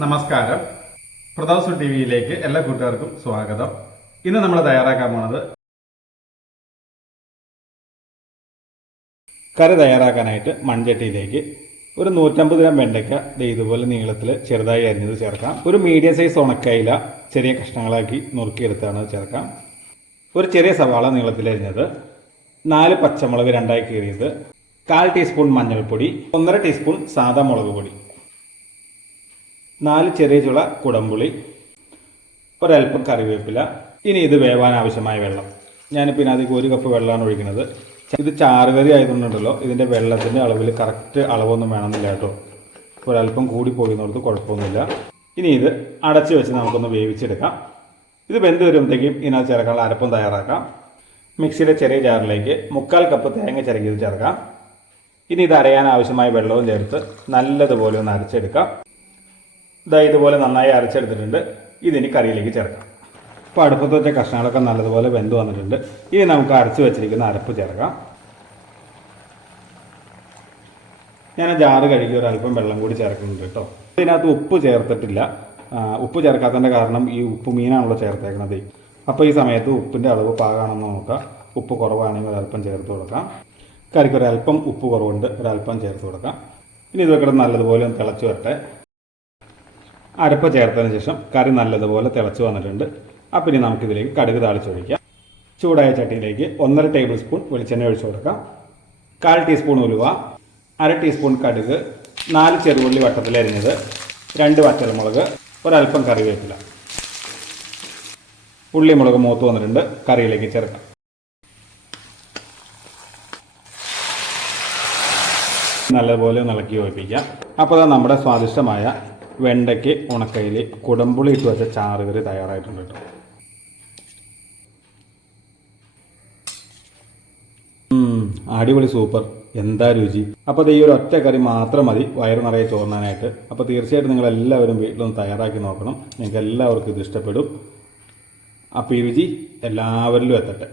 നമസ്കാരം. പ്രതാപ് ടി വിയിലേക്ക് എല്ലാ കൂട്ടുകാർക്കും സ്വാഗതം. ഇന്ന് നമ്മൾ തയ്യാറാക്കാൻ പോകുന്നത് കറി തയ്യാറാക്കാനായിട്ട് മൺചട്ടിയിലേക്ക് ഒരു 150 ഗ്രാം വെണ്ടയ്ക്ക ഇതുപോലെ നീളത്തിൽ ചെറുതായി അരിഞ്ഞത് ചേർക്കാം. ഒരു മീഡിയം സൈസ് ഉണക്കയില ചെറിയ കഷ്ണങ്ങളാക്കി നുറുക്കിയെടുത്താണ് ചേർക്കാം. ഒരു ചെറിയ സവാള നീളത്തിൽ അരിഞ്ഞത്, 4 പച്ചമുളക് രണ്ടായി കീറിയത്, 1/4 ടീസ്പൂൺ മഞ്ഞൾപ്പൊടി, 1.5 ടീസ്പൂൺ സാദാ മുളക് പൊടി, 4 ചെറിയ ചുള കുടംപുളി, ഒരൽപ്പം കറിവേപ്പില. ഇനി ഇത് വേവാൻ ആവശ്യമായ വെള്ളം. ഞാനിപ്പോൾ ഇതിനകത്തേക്ക് 1 കപ്പ് വെള്ളമാണ് ഒഴിക്കുന്നത്. ഇത് ചാറുകറി ആയതുകൊണ്ടുണ്ടല്ലോ, ഇതിൻ്റെ വെള്ളത്തിൻ്റെ അളവിൽ കറക്റ്റ് അളവൊന്നും വേണമെന്നില്ല കേട്ടോ. ഒരൽപ്പം കൂടി പോയിരുന്നിടത്ത് കുഴപ്പമൊന്നുമില്ല. ഇനി ഇത് അടച്ച് വെച്ച് നമുക്കൊന്ന് വേവിച്ചെടുക്കാം. ഇത് വെന്ത് വരുമ്പോഴത്തേക്കും ഇതിനകത്ത് ചേർക്കാനുള്ള അരപ്പം തയ്യാറാക്കാം. മിക്സിയുടെ ചെറിയ ജാറിലേക്ക് 1/4 കപ്പ് തേങ്ങ ചിരകിയത് ചേർക്കാം. ഇനി ഇത് അരയാൻ ആവശ്യമായ വെള്ളവും ചേർത്ത് നല്ലതുപോലെ ഒന്ന് അരച്ചെടുക്കാം. ഇതുപോലെ നന്നായി അരച്ചെടുത്തിട്ടുണ്ട്. ഇതിനി കറിയിലേക്ക് ചേർക്കാം. ഇപ്പോൾ അടുപ്പത്ത് വെച്ച കഷ്ണങ്ങളൊക്കെ നല്ലതുപോലെ വെന്ത് വന്നിട്ടുണ്ട്. ഇനി നമുക്ക് അരച്ച് വെച്ചിരിക്കുന്ന അരപ്പ് ചേർക്കാം. ഞാൻ ജാറ് കഴുകി ഒരല്പം വെള്ളം കൂടി ചേർക്കുന്നുണ്ട് കേട്ടോ. ഇതിനകത്ത് ഉപ്പ് ചേർത്തിട്ടില്ല. ഉപ്പ് ചേർക്കാത്തതിൻ്റെ കാരണം ഈ ഉപ്പ് മീനാണല്ലോ ചേർത്തേക്കുന്നത്. അപ്പോൾ ഈ സമയത്ത് ഉപ്പിൻ്റെ അളവ് പാകാണെന്ന് നോക്കാം. ഉപ്പ് കുറവാണെങ്കിൽ ഒരല്പം ചേർത്ത് കൊടുക്കാം. കറിക്ക് ഒരല്പം ഉപ്പ് കുറവുണ്ട്, ഒരല്പം ചേർത്ത് കൊടുക്കാം. ഇനി ഇതൊക്കെ നല്ലതുപോലെ ഒന്ന് തിളച്ച് വരട്ടെ. അരപ്പ് ചേർത്തതിന് ശേഷം കറി നല്ലതുപോലെ തിളച്ച് വന്നിട്ടുണ്ട്. അപ്പം ഇനി നമുക്കിതിലേക്ക് കടുക് താളിച്ചൊഴിക്കാം. ചൂടായ ചട്ടിയിലേക്ക് 1.5 ടേബിൾ സ്പൂൺ വെളിച്ചെണ്ണ ഒഴിച്ചു കൊടുക്കാം. 1/4 ടീസ്പൂൺ ഉലുവ, 1/2 ടീസ്പൂൺ കടുക്, 4 ചെറുള്ളി വട്ടത്തിലരിഞ്ഞത്, 2 വറ്റൽമുളക്, ഒരൽപ്പം കറിവേപ്പില. ഉള്ളിമുളക് മൂത്ത് വന്നിട്ടുണ്ട്. കറിയിലേക്ക് ചേർക്കാം. നല്ലപോലെ ഇളക്കി യോജിപ്പിക്കാം. അപ്പോൾ നമ്മുടെ സ്വാദിഷ്ടമായ വെണ്ടയ്ക്ക് ഉണക്കയിൽ കുടംപുളി ഇട്ട് വെച്ച ചാറുകറി തയ്യാറായിട്ടുണ്ട് കേട്ടോ. അടിപൊളി, സൂപ്പർ, എന്താ രുചി. അപ്പോൾ ഈ ഒരു ഒറ്റ കറി മാത്രം മതി വയറ് നിറയെ ചോർന്നാനായിട്ട്. അപ്പോൾ തീർച്ചയായിട്ടും നിങ്ങളെല്ലാവരും വീട്ടിലൊന്ന് തയ്യാറാക്കി നോക്കണം. നിങ്ങൾക്ക് എല്ലാവർക്കും ഇത് ഇഷ്ടപ്പെടും. അപ്പോൾ ഈ രുചി എല്ലാവരിലും എത്തട്ടെ.